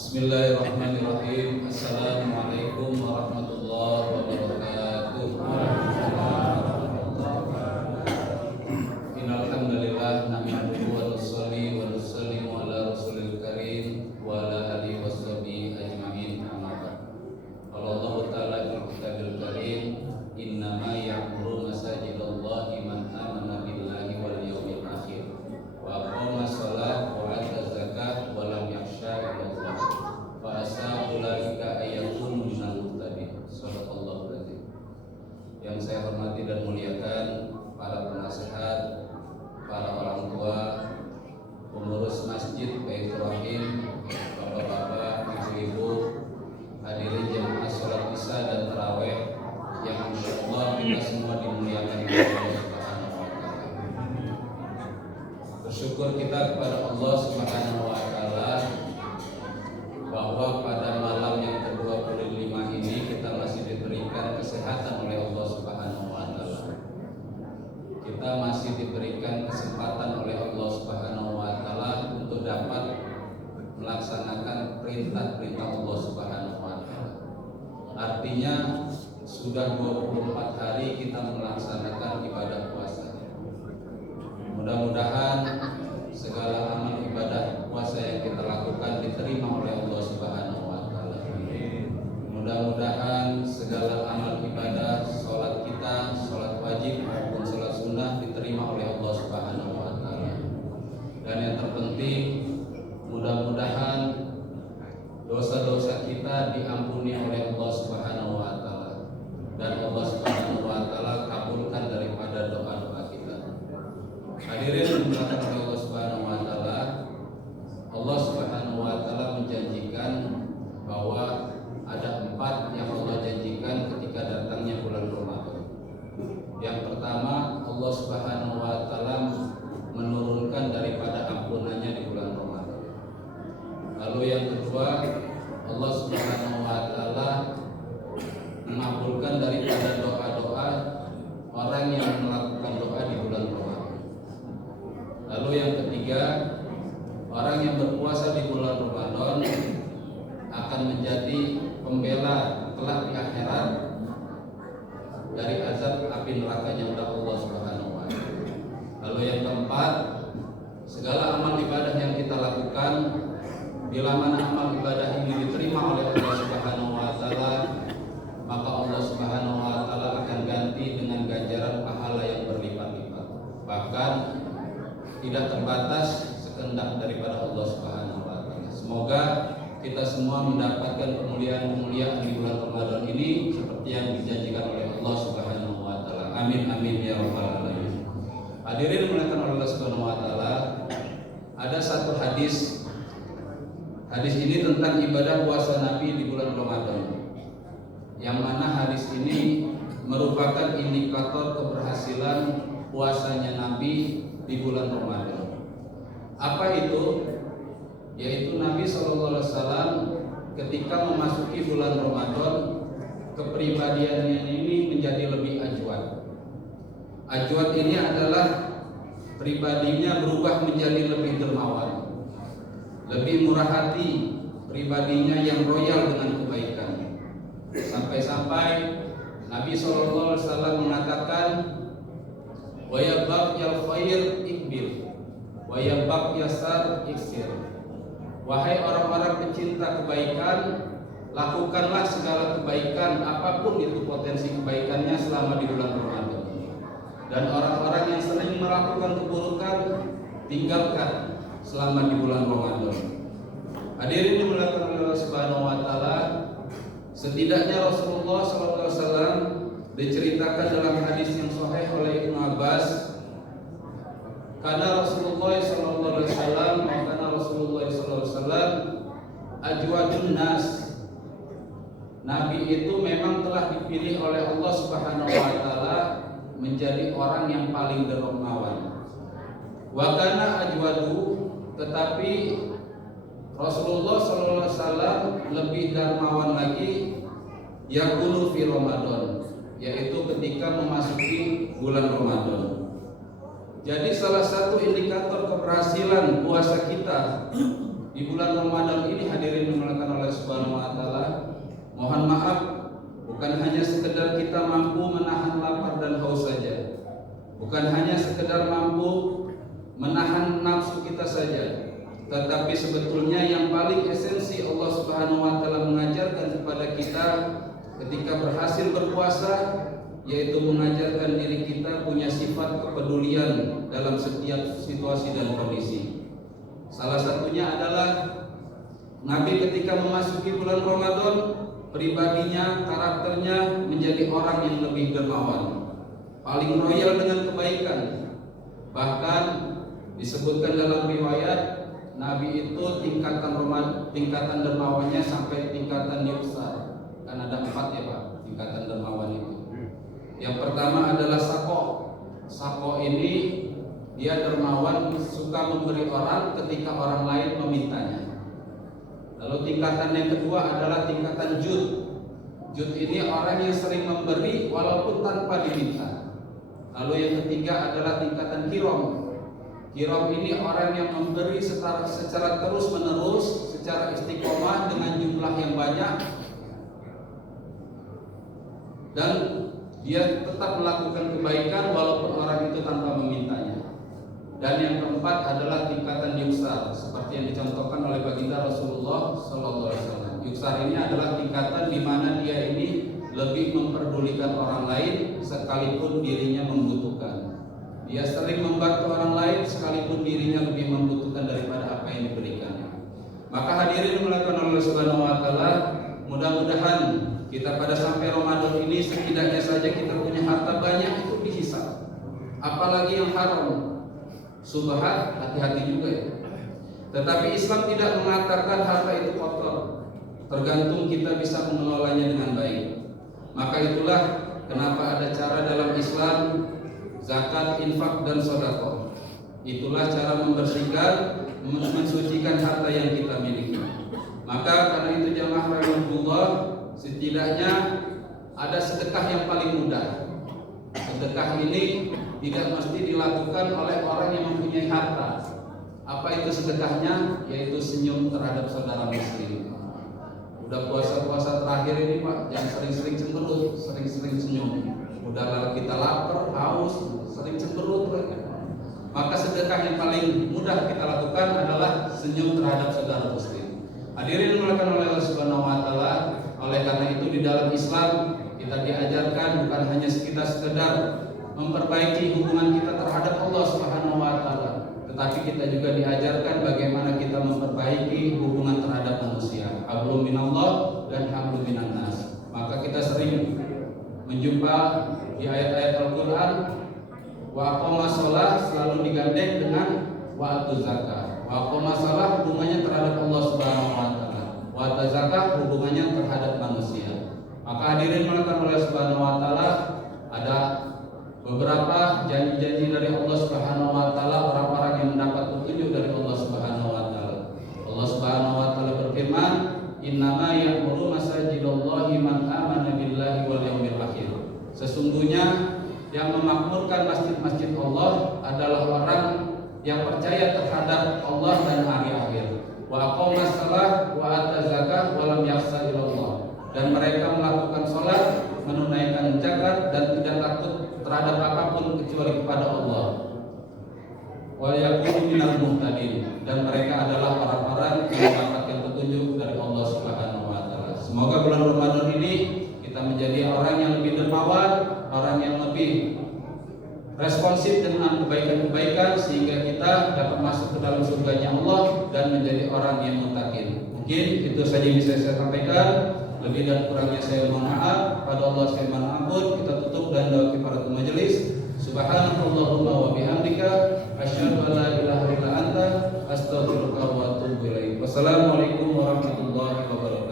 Bismillahirrahmanirrahim. Assalamualaikum warahmatullahi wabarakatuh. Innal hamdalillah nahmaduhu wa nusalli wa nusallimu ala rasulil karim wa ala alihi washabihi ajmain. Amma ba'd. Qala Allah ta'ala fil kitabil karim, innama ya'muru masajidallahi man amana billahi wal yawmil akhir wa aqama shalah wa ata zakat wa lam yakhsha illallah fa asa ulaika ayakunu minal muhtadin. Shadaqallahu alazim. Yang saya hormati dan muliakan para penasehat, para orang tua, pengurus masjid Baitur Rahim, bapak-bapak, ibu-ibu, hadirin jemaah salat Isya dan tarawih yang insyaallah kita semua dimuliakan oleh Allah Subhanahu wa taala. Bersyukur kita kepada Allah Subhanahu wa taala bahwa pada malam yang ke-25 ini kita masih diberikan kesehatan oleh Allah Subhanahu wa taala. Kita masih diberikan kesempatan oleh Allah Subhanahu wa taala untuk dapat melaksanakan perintah-perintah Allah Subhanahu wa taala. Artinya sudah 24 hari kita melaksanakan ibadah puasa. Mudah-mudahan segala amal ibadah puasa yang kita lakukan diterima oleh Allah Subhanahu wa taala. Mudah-mudahan segala amal ibadah salat kita, salat wajib maupun salat sunnah diterima oleh Allah Subhanahu wa taala. Dan yang terpenting, mudah-mudahan dosa-dosa kita diampuni oleh Allah Subhanahu wa taala dan Allah Subhanahu wa taala kabulkan daripada doa-doa kita. Hadirin yang dimuliakan oleh Allah Subhanahu wa taala, Allah Subhanahu wa taala menjanjikan bahwa ada 4 yang Allah janjikan ketika datangnya bulan Ramadan. Yang pertama, Allah Subhanahu wa taala menurunkan daripada ampunannya di bulan Ramadan. Lalu yang kedua, Allah Subhanahu wa taala mengabulkan daripada doa-doa orang yang melakukan doa di bulan Ramadan. Lalu yang ketiga, orang yang berpuasa di bulan Ramadan akan menjadi pembela kelak di akhirat dari azab api nerakanya oleh Allah Subhanahu wa taala. Lalu yang keempat, segala amal ibadah yang kita lakukan, bila mana amal ibadah ini diterima oleh Allah Subhanahu wa taala, maka Allah Subhanahu wa taala akan ganti dengan ganjaran pahala yang berlipat-lipat. Bahkan tidak terbatas sekendak daripada Allah Subhanahu wa taala. Semoga kita semua mendapatkan kemuliaan-kemuliaan di bulan Ramadan ini seperti yang dijanjikan oleh Allah Subhanahu wa taala. Amin amin ya rabbal alamin. Hadirin dimuliakan oleh Allah Subhanahu wa taala, ada satu hadis. Hadis ini tentang ibadah puasa Nabi di bulan Ramadan, yang mana hadis ini merupakan indikator keberhasilan puasanya Nabi di bulan Ramadan. Apa itu? Yaitu Nabi SAW ketika memasuki bulan Ramadan, kepribadiannya ini menjadi lebih ajwad. Ajwad ini adalah pribadinya berubah menjadi lebih dermawan, lebih murah hati, pribadinya yang royal dengan kebaikan. Sampai-sampai Nabi SAW mengatakan, wa yabaqiyal khair ikbil wa yabaqiyas syarr iksir. Wahai orang-orang pecinta kebaikan, lakukanlah segala kebaikan apapun itu potensi kebaikannya selama di bulan Ramadan. Dan orang-orang yang sering melakukan keburukan, tinggalkan selama di bulan Ramadan. Hadirin dimuliakan oleh Allah Subhanahu wa taala, setidaknya Rasulullah SAW diceritakan dalam hadis yang sahih oleh Ibnu Abbas, karena Rasulullah SAW ajwadun nas. Nabi itu memang telah dipilih oleh Allah Subhanahu wa taala menjadi orang yang paling dermawan. Wa kana ajwadu, tetapi Rasulullah SAW lebih dermawan lagi yakunu fi Ramadan, yaitu ketika memasuki bulan Ramadan. Jadi salah satu indikator keberhasilan puasa kita di bulan Ramadan ini hadirin dimulakan oleh Subhanahu wa taala, mohon maaf bukan hanya sekedar kita mampu menahan lapar dan haus saja, bukan hanya sekedar mampu menahan nafsu kita saja, tetapi sebetulnya yang paling esensi Allah Subhanahu wa taala mengajarkan kepada kita ketika berhasil berpuasa, yaitu mengajarkan diri kita punya sifat kepedulian dalam setiap situasi dan kondisi. Salah satunya adalah Nabi ketika memasuki bulan Ramadan, pribadinya, karakternya menjadi orang yang lebih dermawan, paling royal dengan kebaikan. Bahkan disebutkan dalam riwayat, Nabi itu tingkatan dermawannya sampai tingkatan yuksar. Kan ada 4 ya Pak, tingkatan dermawan itu. Yang pertama adalah sako. Sako ini dia dermawan, suka memberi orang ketika orang lain memintanya. Lalu tingkatan yang kedua adalah tingkatan jud. Jud ini orang yang sering memberi walaupun tanpa diminta. Lalu yang ketiga adalah tingkatan kirom. Kirom ini orang yang memberi secara terus menerus, secara istiqomah dengan jumlah yang banyak, dan dia tetap melakukan kebaikan walaupun orang itu tanpa memintanya. Dan yang keempat adalah tingkatan yuksar, seperti yang dicontohkan oleh baginda Rasulullah SAW. Yuksar ini adalah tingkatan di mana dia ini lebih memperdulikan orang lain sekalipun dirinya membutuhkan. Dia sering membantu orang lain sekalipun dirinya lebih membutuhkan daripada apa yang diberikannya. Maka hadirin dimulakan oleh Subhanahu wa taala, mudah-mudahan kita pada sampai Ramadan ini setidaknya saja kita punya harta banyak itu dihisab. Apalagi yang haram. Subhat, hati-hati juga ya. Tetapi Islam tidak mengatakan harta itu kotor, tergantung kita bisa mengelolanya dengan baik. Maka itulah kenapa ada cara dalam Islam zakat, infak, dan sedekah. Itulah cara membersihkan, mensucikan harta yang kita miliki. Maka karena itu jamaah rahimahullah, setidaknya ada sedekah yang paling mudah. Sedekah ini tidak mesti dilakukan oleh orang yang mempunyai harta. Apa itu sedekahnya? Yaitu senyum terhadap saudara muslim. Udah puasa-puasa terakhir ini Pak, jangan sering-sering cemberut, sering-sering senyum. Udah kalau kita lapar, haus, sering cemberut. Maka sedekah yang paling mudah kita lakukan adalah senyum terhadap saudara muslim. Hadirin dimulakan oleh Allah Subhanahu wa taala. Oleh karena itu di dalam Islam kita diajarkan bukan hanya kita sekedar memperbaiki hubungan kita terhadap Allah Subhanahu wa taala, tetapi kita juga diajarkan bagaimana kita memperbaiki hubungan terhadap manusia. Hablum minallah dan hablum minannas. Maka kita sering menjumpa di ayat-ayat Al-Qur'an wa aqama shalah selalu digandeng dengan wa atu zakat. Wa aqama shalah hubungannya terhadap Allah Subhanahu wa taala. Wa atu zakat hubungannya terhadap manusia. Maka hadirin dimulakan oleh Subhanahu wa taala, ada beberapa janji-janji dari Allah Subhanahu wa taala orang-orang yang mendapat petunjuk dari Allah Subhanahu wa taala. Allah Subhanahu wa taala berfirman, "Innama ya'muru masajidallahi man amana billahi wal yawmil akhir." Sesungguhnya yang memakmurkan masjid-masjid Allah adalah orang yang percaya terhadap Allah dan hari akhir. Wa aqama shalah wa ata zakah wa lam yakhsha illallah. Dan mereka melakukan salat, menunaikan zakat dan tidak takut terhadap apapun kecuali kepada Allah. Wa yakunu minal muhtadin, dan mereka adalah orang-orang yang mendapatkan petunjuk dari Allah Subhanahu wa taala. Semoga bulan Ramadan ini kita menjadi orang yang lebih dermawan, orang yang lebih responsif dengan kebaikan-kebaikan sehingga kita dapat masuk ke dalam surganya Allah dan menjadi orang yang muttaqin. Mungkin itu saja yang bisa saya sampaikan. Lebih dan kurangnya saya mohon maaf. Pada Allah saya mohon ampun. Kita tutup dan doa kifaratul majelis. Subhanallahumma wa bihamdika asyhadu an la ilaha illa anta astaghfiruka wa atubu ilaik. Wassalamualaikum warahmatullahi wabarakatuh.